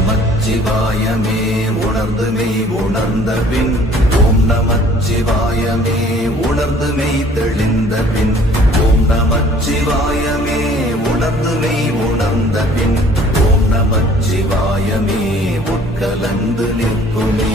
நமச்சிவாயமே உணர்ந்து மெய் உணர்ந்த பின் ஓம் நமச்சிவாயமே உணர்ந்து மெய் தெளிந்த பின் ஓம் நமச்சிவாயமே உணர்ந்து மெய் உணர்ந்த பின் ஓம் நமச்சிவாயமே உட்கலந்து நிற்குமே.